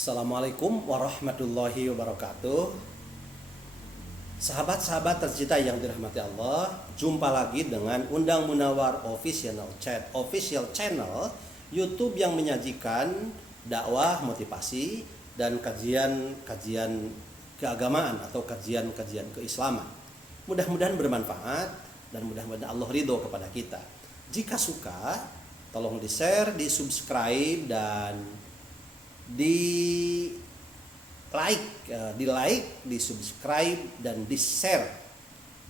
Assalamualaikum warahmatullahi wabarakatuh. Sahabat-sahabat tercinta yang dirahmati Allah, jumpa lagi dengan Undang Munawar Official Channel YouTube yang menyajikan dakwah, motivasi, dan kajian keagamaan atau kajian keislaman. Mudah-mudahan bermanfaat dan mudah-mudahan Allah ridho kepada kita. Jika suka, tolong di-share, di-subscribe, dan di like, di subscribe, dan di share.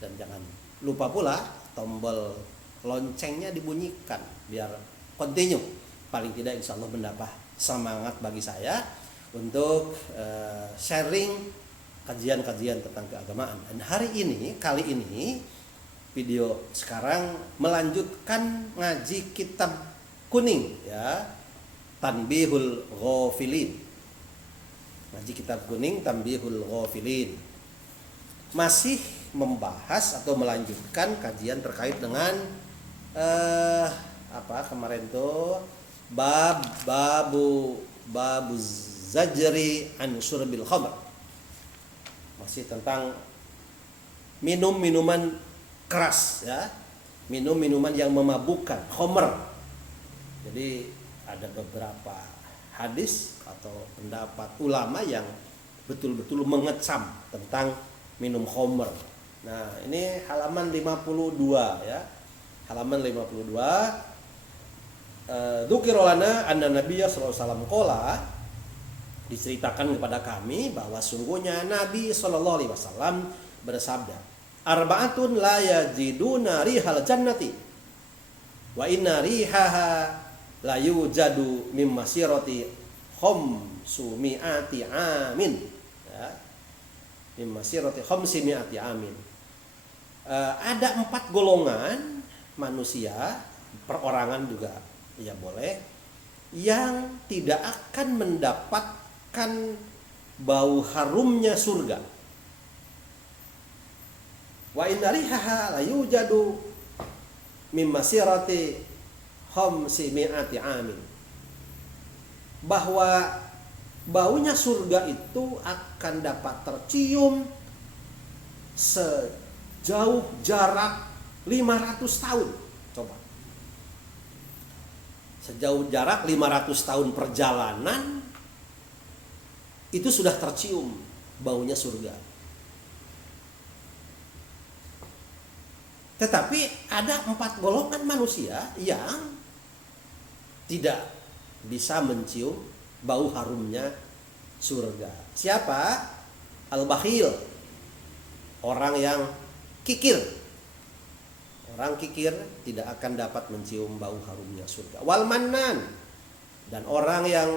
Dan jangan lupa pula tombol loncengnya dibunyikan biar continue. Paling tidak insya Allah mendapat semangat bagi saya untuk sharing kajian-kajian tentang keagamaan. Dan kali ini video sekarang melanjutkan ngaji kitab kuning, ya, Tanbihul Ghafilin. Ngaji kitab kuning Tanbihul Ghafilin. Masih membahas atau melanjutkan kajian terkait dengan kemarin tuh babu zajri an syurbil khamr. Masih tentang minuman keras, ya. Minuman yang memabukkan, khamr. Jadi ada beberapa hadis atau pendapat ulama yang betul-betul mengecam tentang minum khamr. Nah, ini halaman 52, ya. Halaman 52. Dzukirolana anna Nabiyya sallallahu alaihi wasallam qala, diceritakan kepada kami bahwa sungguhnya Nabi sallallahu alaihi wasallam bersabda, arba'atun la yajiduna rihal jannati wa inna rihaha la yujadu mim masirati khamsumi'ati amin, ya. Mim masirati khamsumi'ati amin. Ada 4 golongan manusia, perorangan juga ya boleh, yang tidak akan mendapatkan bau harumnya surga. Wa inna rihaha la yujadu mim masirati khamsimi'ati amin. Bahwa baunya surga itu akan dapat tercium sejauh jarak 500 tahun. Coba. Sejauh jarak 500 tahun perjalanan itu sudah tercium baunya surga. Tetapi ada 4 golongan manusia yang tidak bisa mencium bau harumnya surga. Siapa? Al-bakhil, orang yang kikir. Orang kikir tidak akan dapat mencium bau harumnya surga. Wal mannan, dan orang yang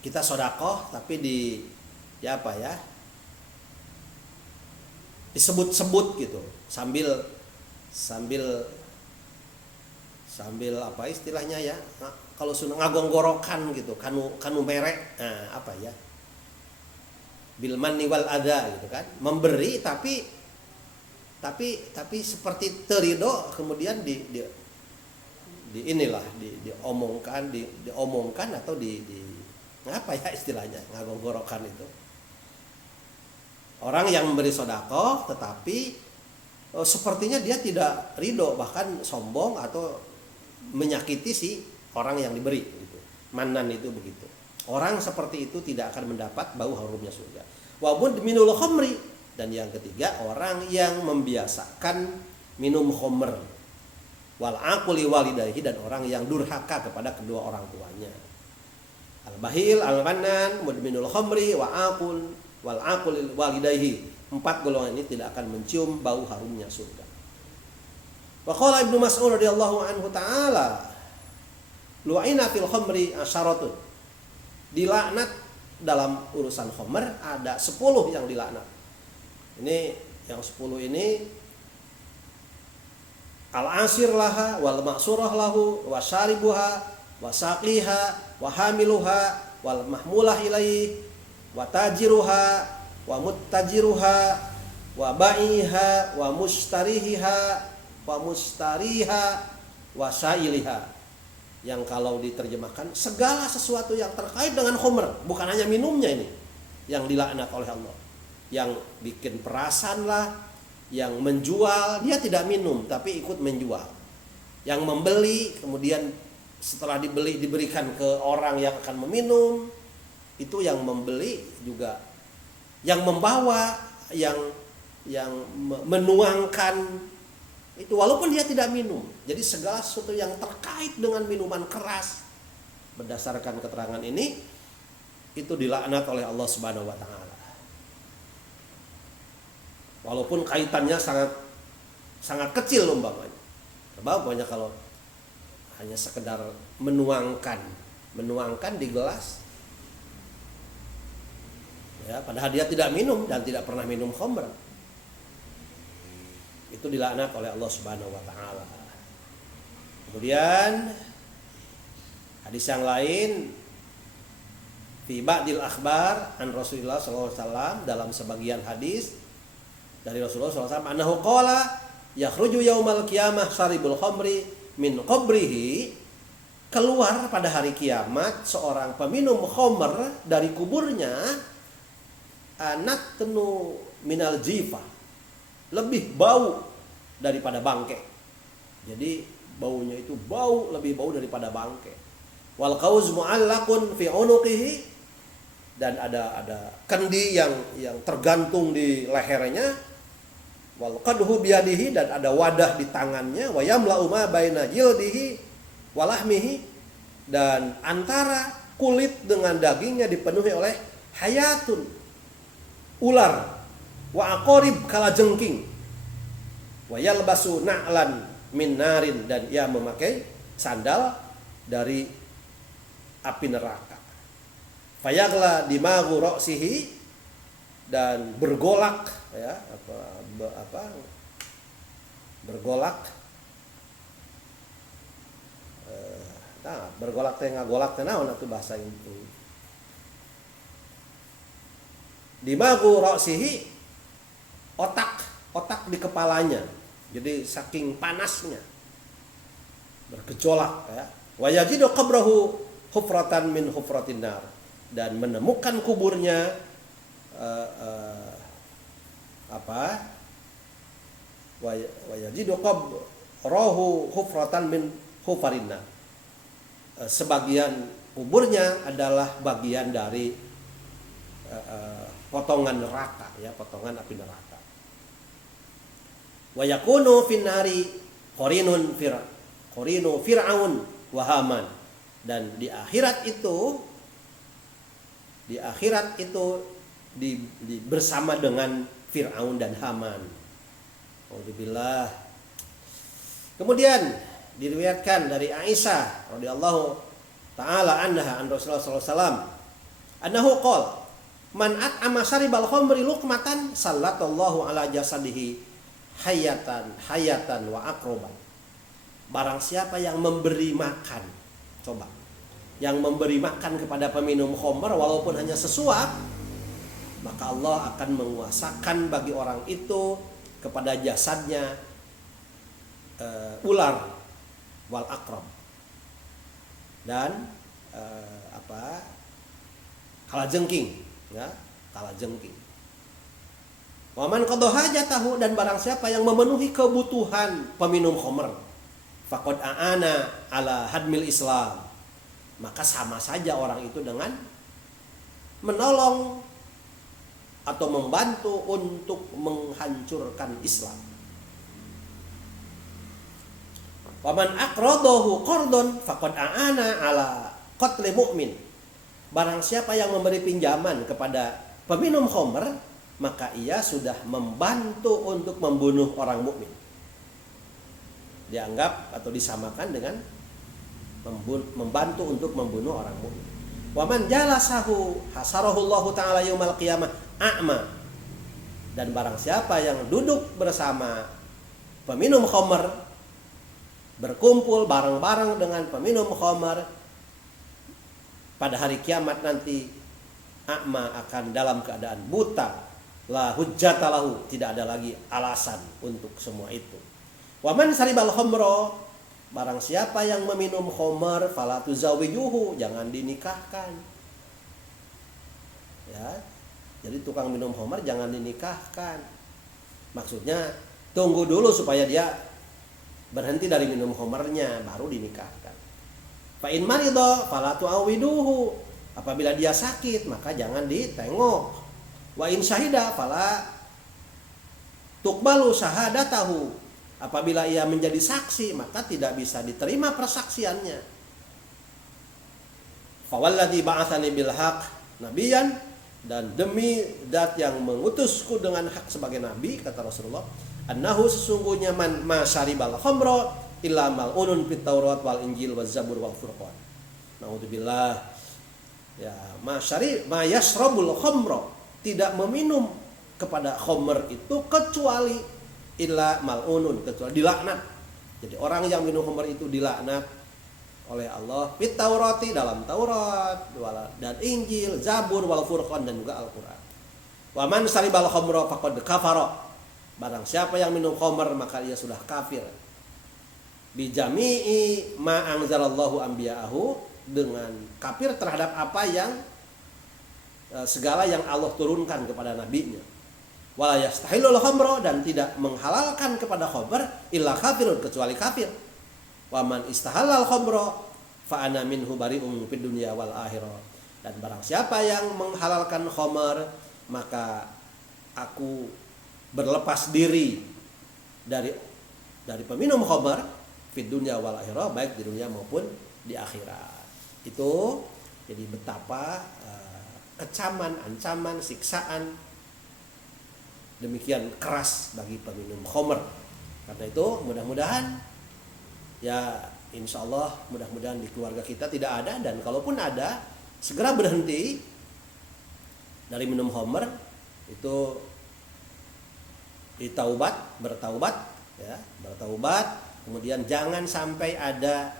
kita sedekah tapi disebut-sebut gitu, sambil apa istilahnya, ya, kalau sudah ngagonggorokan gitu, kanu merek, bil manni wal adza gitu kan, memberi tapi seperti terido, kemudian diomongkan atau istilahnya ngagonggorokan itu. Orang yang memberi sedekah tetapi sepertinya dia tidak ridho, bahkan sombong atau menyakiti si orang yang diberi gitu. Manan itu begitu. Orang seperti itu tidak akan mendapat bau harumnya surga. Wa mudminul khamri, dan yang ketiga orang yang membiasakan minum khamr. Wal aquli walidayhi, dan orang yang durhaka kepada kedua orang tuanya. Al bahil al manan mudminul khamri wa aqul wal aqul walidayhi 4 golongan ini tidak akan mencium bau harumnya surga. Wa qala Ibnu Mas'ud radhiyallahu anhu ta'ala, lu'ina fil khamri asyaratun. Dilaknat dalam urusan khamr ada 10 yang dilaknat. Ini yang 10 ini al-asir laha wal ma'surah lahu wa syaribuha wa saqiha wa hamiluha wal mahmulah ilaihi wa tajiruha wa muttajiruha wa ba'iha wa mustarihiha wa mustariha wa sailiha. Yang kalau diterjemahkan segala sesuatu yang terkait dengan khamr, bukan hanya minumnya ini yang dilaknat oleh Allah. Yang bikin perasan lah, yang menjual, dia tidak minum tapi ikut menjual. Yang membeli kemudian setelah dibeli diberikan ke orang yang akan meminum, itu yang membeli juga, yang membawa, yang menuangkan itu walaupun dia tidak minum. Jadi segala sesuatu yang terkait dengan minuman keras berdasarkan keterangan ini itu dilaknat oleh Allah Subhanahu wa taala. Walaupun kaitannya sangat kecil umpamanya. Umpamanya kalau hanya sekedar menuangkan di gelas, ya, padahal dia tidak minum dan tidak pernah minum khamr, itu dilaknat oleh Allah Subhanahu wa taala. Kemudian hadis yang lain, fi ba'dil akhbar an Rasulullah sallallahu alaihi wasallam, dalam sebagian hadis dari Rasulullah sallallahu alaihi wasallam, annahu qala yakhruju yaumal qiyamah syaribul khamri min qabrihi, keluar pada hari kiamat seorang peminum khamr dari kuburnya, anatnu minal jifa, lebih bau daripada bangke. Jadi baunya itu lebih bau daripada bangke. Wal qauz mu'allaqun fi unuqihi, dan ada kendi yang tergantung di lehernya. Wal qadhu biyadihi, dan ada wadah di tangannya. Wa yamla'u ma baina jildihi wa lahmihi, dan antara kulit dengan dagingnya dipenuhi oleh hayatun, ular, wa aqarib, kalajengking, wa yalbasu na'lan min narin, dan ia memakai sandal dari api neraka. Fayagla dimagu ra'sihi, dan bergolak, ya, bergolak, bergolak teh ngagolak teh naon atuh bahasa itu. Dimagu ra'sihi, otak di kepalanya. Jadi saking panasnya bergejolak, ya. Wa yajidu qabrahu hufratan min hufratin nar, dan menemukan kuburnya wa yajidu qabrahu hufratan min hufarin nar. Sebagian kuburnya adalah bagian dari potongan neraka, ya, potongan api neraka. Wa yakunu finnari qarinun fir'aun wa haman, dan di akhirat itu bersama dengan Fir'aun dan Haman. Alhamdulillah. Kemudian diriwayatkan dari Aisyah radhiyallahu taala anha an Rasulullah sallallahu alaihi wasallam annahu qala man at'ama syaribal khamri luqmatan sallallahu ala jasadihi hayatan wa aqraban. Barang siapa yang memberi makan, coba, yang memberi makan kepada peminum khamr walaupun hanya sesuap, maka Allah akan menguasakan bagi orang itu kepada jasadnya ular wal aqrab, dan kalajengking, ya, kalajengking. Waman qadha hajatahu, dan barang siapa yang memenuhi kebutuhan peminum khamr, faqad aana ala hadmil Islam, maka sama saja orang itu dengan menolong atau membantu untuk menghancurkan Islam. Waman aqradahu qardon faqad aana ala qatli mu'min, barang siapa yang memberi pinjaman kepada peminum khamr, maka ia sudah membantu untuk membunuh orang mukmin. Dianggap atau disamakan dengan membantu untuk membunuh orang mukmin. Wa man jalasahu hasarahullahu taala yaumal qiyamah a'ma. Dan barang siapa yang duduk bersama peminum khamr, berkumpul bareng-bareng dengan peminum khamr, pada hari kiamat nanti a'ma akan dalam keadaan buta. La hujjata lahu, tidak ada lagi alasan untuk semua itu. Wa man saribal khamra, barang siapa yang meminum khamr fala tuzawijuhu, jangan dinikahkan. Ya. Jadi tukang minum khamr jangan dinikahkan. Maksudnya tunggu dulu supaya dia berhenti dari minum khamrnya baru dinikahkan. Fa in maridha fala tuawiduhu, apabila dia sakit maka jangan ditengok. Wa in syahida fala tuqbalu syahadatahu, apabila ia menjadi saksi maka tidak bisa diterima persaksiannya. Fawalladzi ba'atsani bil haqq nabiyan, dan demi zat yang mengutusku dengan hak sebagai nabi, kata Rasulullah, annahu sesungguhnya man masyaribal khamra illa mal'unun fit Taurat wal Injil waz Zabur wal Furqan. Naudzubillah. Ya, ma yasrabul khamra, tidak meminum kepada khamr itu kecuali illa mal'unun, kecuali dilaknat. Jadi orang yang minum khamr itu dilaknat oleh Allah fit Taurati, dalam Taurat dan Injil, Zabur wal Furqan, dan juga Al-Qur'an. Wa man saribal khamra faqad kafara, barang siapa yang minum khamr maka dia sudah kafir. Bi jami'i ma anzalallahu anbiya'ahu, dengan kafir terhadap apa yang segala yang Allah turunkan kepada nabinya. Wala yastahilul khamra, dan tidak menghalalkan kepada khamr illa kafirun, kecuali kafir. Wa man istahalal khamra fa ana minhu bari'un fid dunya wal akhirah, dan barang siapa yang menghalalkan khamr maka aku berlepas diri dari peminum khamr fid dunya wal akhirah, baik di dunia maupun di akhirat. Itu jadi betapa kecaman, ancaman, siksaan demikian keras bagi peminum khamr. Karena itu mudah-mudahan, ya insya Allah mudah-mudahan di keluarga kita tidak ada, dan kalaupun ada segera berhenti dari minum khamr itu, bertaubat, kemudian jangan sampai ada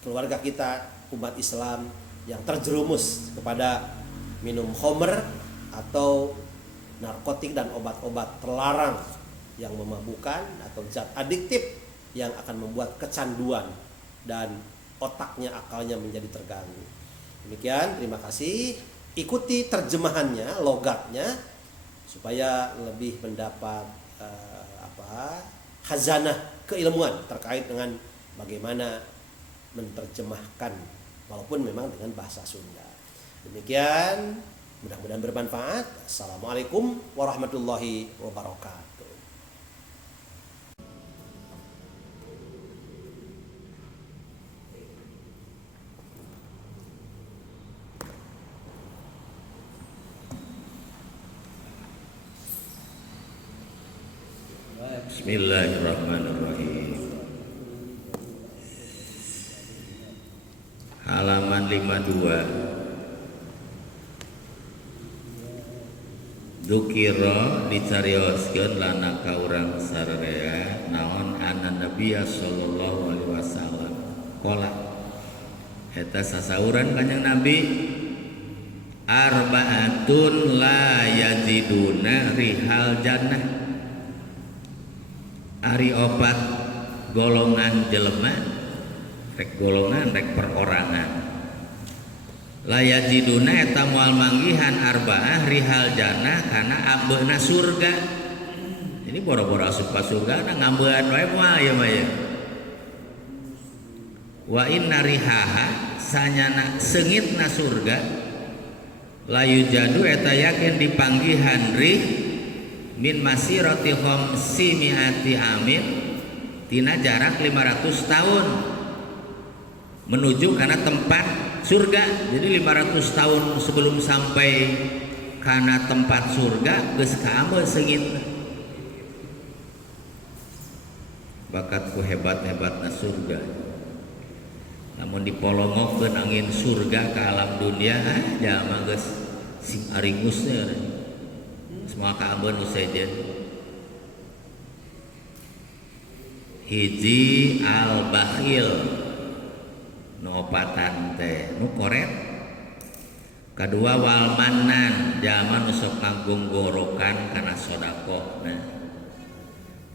keluarga kita umat Islam yang terjerumus kepada minum khamr atau narkotik dan obat-obat terlarang yang memabukkan atau zat adiktif yang akan membuat kecanduan dan otaknya, akalnya menjadi terganggu. Demikian, terima kasih. Ikuti terjemahannya, logatnya, supaya lebih mendapat khazanah keilmuan terkait dengan bagaimana menerjemahkan, walaupun memang dengan bahasa Sunda. Demikian, mudah-mudahan bermanfaat. Assalamualaikum warahmatullahi wabarakatuh. Bismillahirrahmanirrahim. Halaman 52. Dzukira dicarioskeun lana ka urang sararea naon anna Nabiya sallallahu alaihi wasallam qala, eta sasauran kanjeng Nabi, arbaatun la yaziduna rihal jannah, ari opat golongan jelema, rek golongan rek perorangan, layajiduna eta moal manggihan arbaah rihal jannah kana ambeuna surga. Jadi boro-boro asup ka surga ngambeuan wae moal ya mah ya. Wa inna rihaha sanyana seungitna surga layujadu eta yakin dipanggihan rih min masirati khamsimiati amin, tina jarak 500 tahun menuju karena tempat surga. Jadi 500 tahun sebelum sampai kana tempat surga geus kaameu seungitna. Bakat ku hebat-hebatna surga. Namun dipolongokeun angin surga ke alam dunia jalma geus sing aringusnya. Semua kaambeun nu sejen. Hiji al-bakhil nu opatan teh nu koret. Kedua wal mannan jalma nu sok ngagonggorokan kana sedekahna.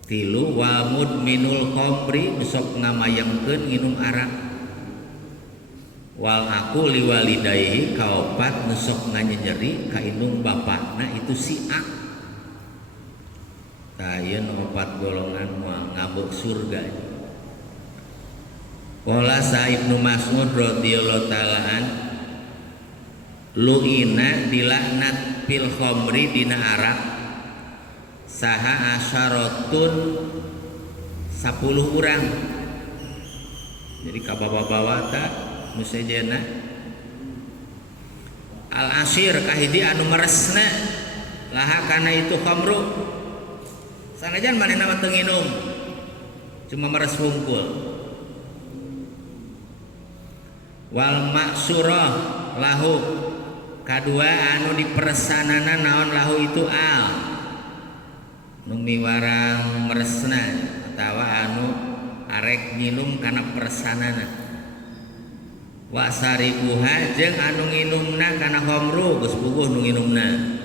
Tilu wal mudminul khamri nu sok ngamayemkeun nginum arak. Wal aku liwalidayhi kaopat nu sok nganyeri ka indung bapakna itu si ak. Kayen opat golongan moal ngabuk surga. Qala Sa Ibnu Mas'ud radhiyallahu ta'ala an lu'ina dilaknat fil khamri dina arak saha asyaratun 10 urang. Jadi kabawa-bawa ta nu sejena al asir kahiji anu meresna laha kana itu khamru. Sanajan manehna mah teu nginum, cuma meres hungkul. Wal maksurah lahu kadua anu diperesanana naon lahu itu al nu miwarang meresna atawa anu arek nginum kana peresanana. Wa saribuha jeung anu nginumna kana khamru geus puguh nu nginumna.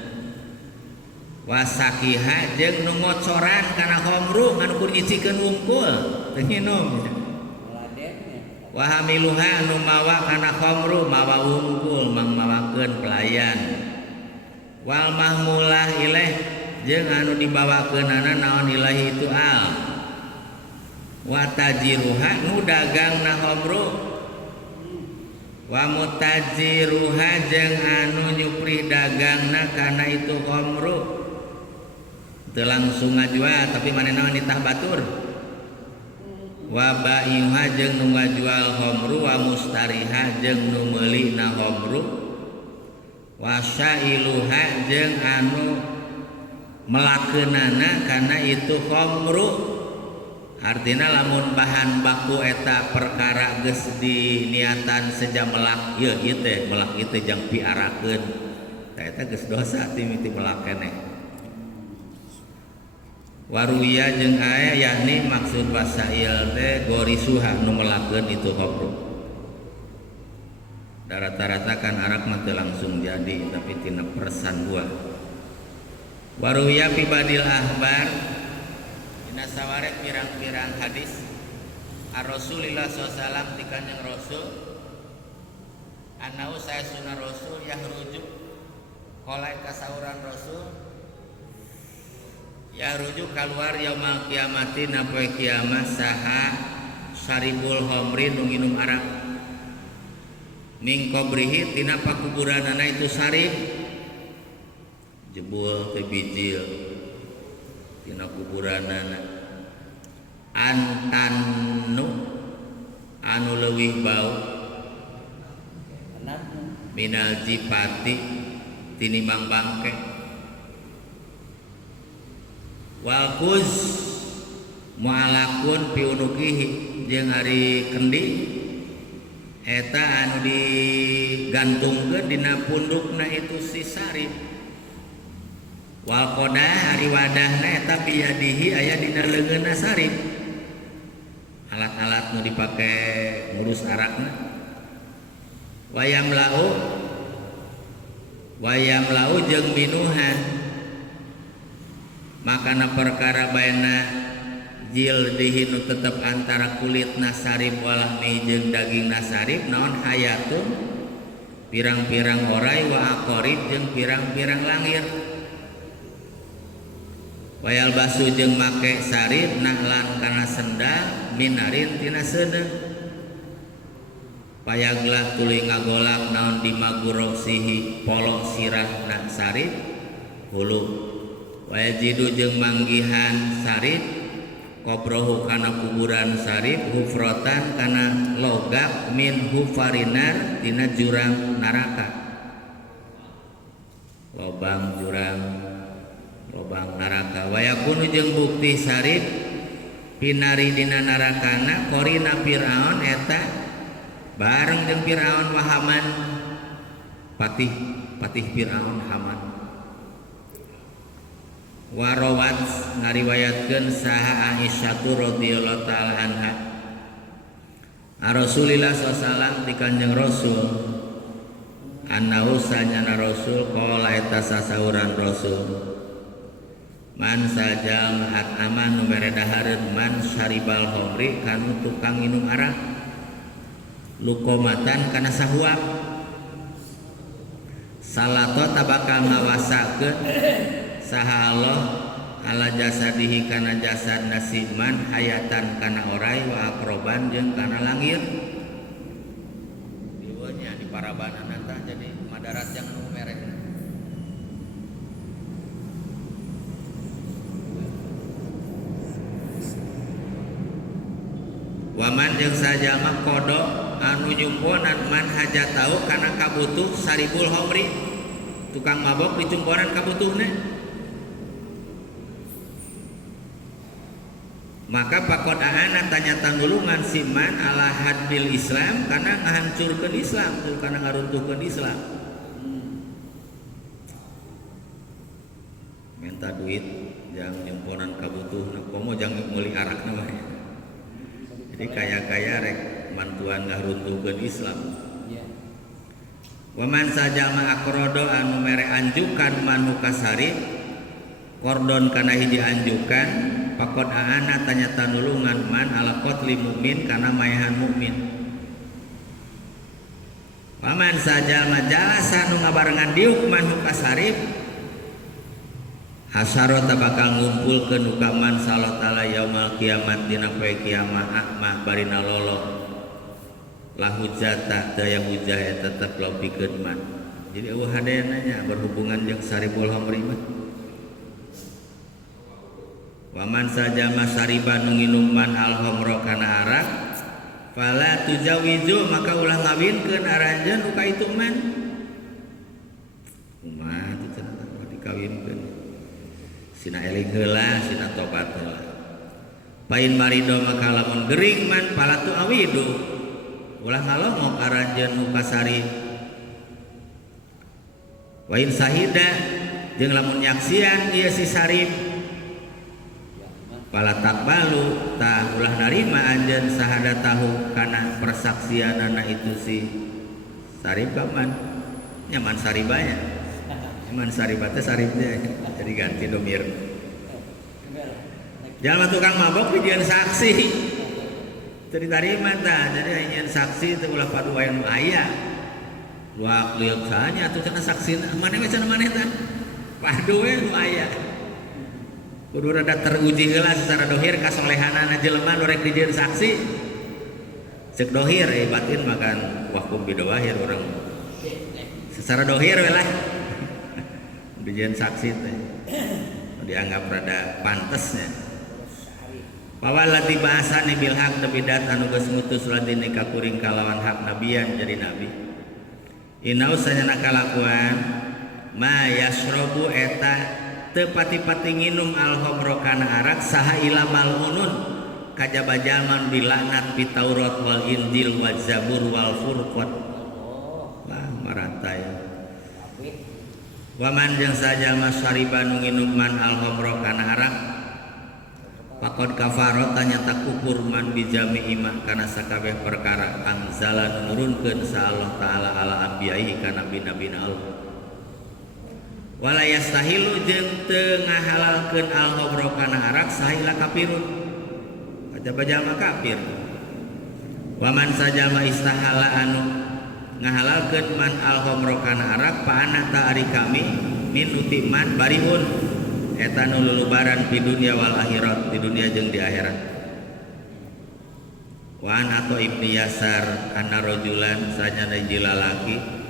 Wasakiha jeung nu ngocoran kana khamru anu kur nyicikeun wungkul teu nginum. Wahamiluha anu mawa kana khamru mawa wungkul mangmawakeun pelayan. Wal mahmulah ilaih jeung anu dibawakeunana naon ilahi itu al. Wa tajiruha nu dagangna khamru. Wa mutajiruha jeung anu nyuprih dagangna kana itu khamru. Teu langsung ngajual tapi manehna nitah batur. Wa bai'uha jeung nu ngajual khamru wa mustariha jeung nu meulina khamru. Wa syailuha jeung anu melakeunana kana itu khamru. Artina lamun bahan baku eta perkara geus diniatan seja melak ieu teh melak ieu teh jang piarakeun. Tah eta geus dosa ti miti melak keneh. Waruya jeung aya yakni maksud wasail teh gorisuha nu melakeun itu khamru. Rata-rata kan arak mah teu langsung jadi tapi tina persan buah. Waruya fi badil ahbar dina sawarek pirang-pirang hadis Rasulullah SAW ti Kanjeng Rasul anau saya sunah Rasul yahruju kolai kasauran Rasul ya rujuk keluar yaumul kiamati na poe kiamat saha saribul khamri nu nginum arak min qabrihi tina pakuburanana itu sarib jebul teh bijil tina kuburanana antanu anu leuwih bau minal jipati tinimbang bangke walkuz mu'alakun fi unukihi jeung ari kendi eta anu digantungkeun dina pundukna itu si sarib. Wal qodah ari wadahna eta biyadihi aya dina leungeunna sarib. Alat-alat nu dipake ngurus arakna. Wayam lau jeung minuhan makana perkara baena jildihi nu tetep antara kulit nasarib walahmi jeung daging nasarib naon hayatun pirang-pirang orai wa aqarib jeung pirang-pirang langir. Wayal basu jeung make sarib nahlan kana sendal minarin tina seuneu payaglah tuluy ngagolak naon di magurosihi polo sirahna sarib hulu. Wajidu jeung manggihan sarib koprohu kana kuburan sarib hufrotan kana logak min hufarinar tina jurang neraka. lobang jurang lobang neraka wayakunu jeung bukti sarip pinari dina narakana korina Firaun eta bareng jeung Firaun wa Haman patih Firaun Haman warawat ngariwayatkeun saha Aisyah radhiyallahu taala anha Rasulillah sallallahu di Kanjeng Rasul annahu sanyana Rasul qala eta sasauran Rasul man sajal maat aman numere dahareun man syaribal khamri kanu tukang minum arak luqomatan kana sahuak salato tabakal ngawasakeun saha Allah ala jasadihi kana jasad nasiman hayatan kana orai wa akroban jeung kana langir dieunya di parabanan tah jadi madarat yang nu merek waman jeung sajalma kodok anu nyumponan man hajatau kana kabutuh saribul khamri tukang mabok dicumponan kabutuhna maka pakodaan tanya tanulungan siman ala hadbil Islam karena ngahancurkeun Islam tuh karena ngaruntuhkeun Islam minta duit jangan nyumponan kabutuhna komo jangan meuli arak namanya jadi kaya-kaya rek mantuan ngaruntuhkeun Islam waman sajama akrodo anu mere anjukan manu kasari kordon kana hiji anjukan pakod aana tanya tanulungan man ala qatli mukmin kana mayahan mukmin waman sajal majalasa nu ngabarengan diuk manu kasarif hasarota bakal ngumpulkeun ka man sallallahu taala yaumul kiamat dina poe kiamat akmah barina lolo la hujjata daya hujjah eta tetep lopikeun man jadi eueuh hadeunanya berhubungan jeung saribul khamri mah waman saja masariban nginum man al-khamra kana arak fala tujawizu maka ulah ngawinkeun aranjeun uka itu man kumaha teh cenah dikawinkeun sina eling heula sina tobat heula pain marido maka lamun gering man fala tu awidu ulah ngalongok aranjeun uka sari wa in sahida jeung lamun nyaksian ieu si sarif pala takbalu tah ulah narima anjeun sahadatahu kana persaksianana itu si sarib kaman nyaman saribanya nyaman saribate saribnya jadi ganti domir jangan tukang mabok dijieun saksi teu ditarima tah jadi nyen saksi teh ulah padu wae nu aya wa liuk sanya atuh cenah saksina maneh we cenah maneh tah padu we nu aya kudu rada teruji heula secara dohir kasolehanana jelema nu rek dijieun saksi cek dohir batin makan wahkum bidawahir urang secara dohir we lah dijieun saksi teh dianggap rada pantesnya pawalati bahasani bil haq tabidat anu geus ngutus ladini ka kuring kalawan hak nabiyan jadi nabi inau sanyana kalakuan ma yasrobu eta teu pati-pati nginum al-khamra kana arak saha ila malunun kajaba jalman bilaknat bi Taurat wal Injil wal Zabur wal Furqan wah marantai waman jeung sajalma syariban nginum man al-khamra kana arak faqad kafara tanyata kufur man bi jami'i ma kana sakabeh perkara anzala nurunkeun sa Allah taala ala anbiya'i kana nabi-nabi Allah wala yastahilu jeung teu ngahalalkeun al-khamra kana arak sahila kafirun kajaba jalma kafir waman sajama istahala anu ngahalalkeun man al-khamra kana arak fa ana ta'ari kami min utiman bariun eta nu lulubaran di dunia wal akhirat di dunia jeung di akhirat wa an atau ibni Yasar anna rajulan sanyana jilalaki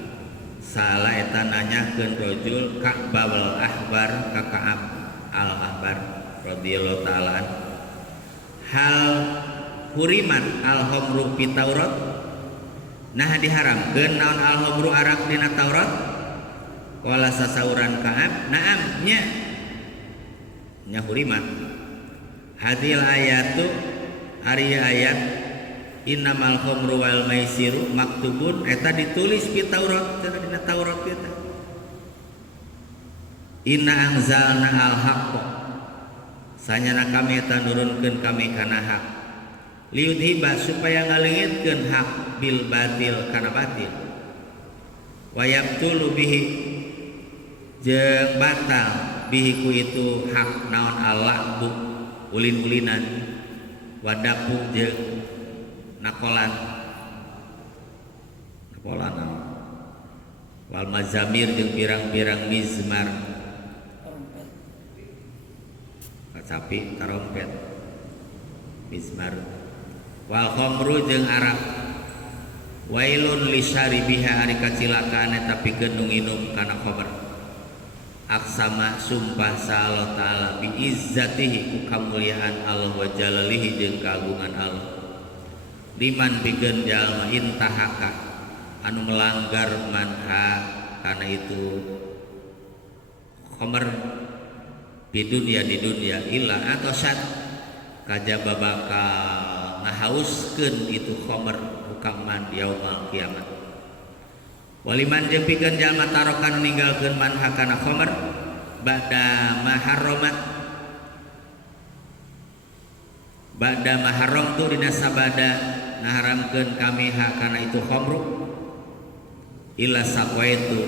salah eta nanyakeun rajul Ka'bal Ahbar ka Ka'ab al-Ahbar radhiyallahu taala hal hurimat al-khamru fi Taurat nah diharamkeun naon al-khamru arak dina Taurat Qala sasauran Ka'ab na'am nya hurima hadil ayatu ari ayat innamal khamru wal maisiru maktubun eta ditulis di Taurat dina Taurat kita inna anzalna al haqq sanyana kami eta nurunkeun kami kana hak liudhiba supaya ngaleungitkeun hak bil batil kana batil wa yabtulu bihi jeung batal bihi ku itu hak naon Allah bu ulin-ulinan wadapu jeung nakolan wal mazamir jeung pirang-pirang mizmar kacapi karompet mizmar wal khamru jeung arak wailun lisaribiha ari kacilakaan eta pikeun nu nginum kana khamr aksama sumpah sa Allah taala bi izzatihi ku kamuliaan Allah wa jalalihi jeung kagungan Allah liman pikeun jalma intahaka anu melanggar manha kana itu khamr di dunia illa atau sat kajaba bakal ngahauskeun itu khamr hukaman yaumul kiamat waliman jeung pikeun jalma tarokan ninggalkeun manha kana khamr ba'da maharram tu dina sabada ngaharamkeun kami ha kana itu khamru illa saqwaitu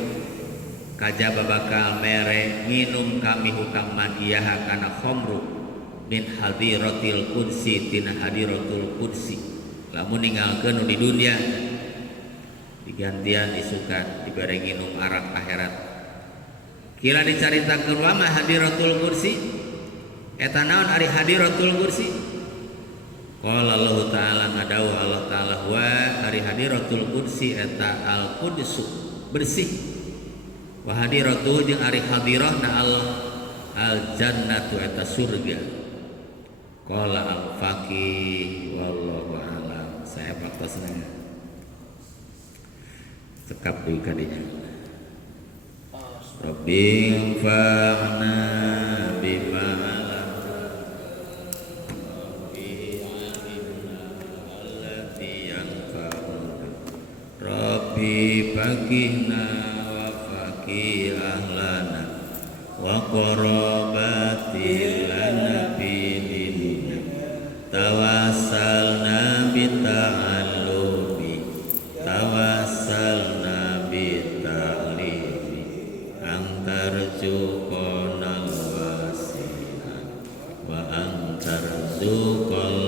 kajaba bakal mere minum kami hukaman iyaha kana khamru min hadiratil kursi tina hadiratul kursi lamun ninggalkeun di dunia digantian isukan dibere nginum arak akhirat kira dicaritakeun wa ma hadiratul kursi eta naon ari hadiratul kursi qala Allah taala ngadawu Allah taala wa ari hadiratul kursi eta al qudsu bersih wa hadiratu jeung ari hadirahna Allah al jannatu eta surga qala al faqih wallahu a'lam saya paktosna cekap deui kadinya Rabbi fa'na bima Rabbi faqihna wa faqih ahlana wa qarabatil lana fi dinina tawassalna bi ta'allubi tawassalna bi ta'limi antarzuqanal wasi'an wa antarzuqal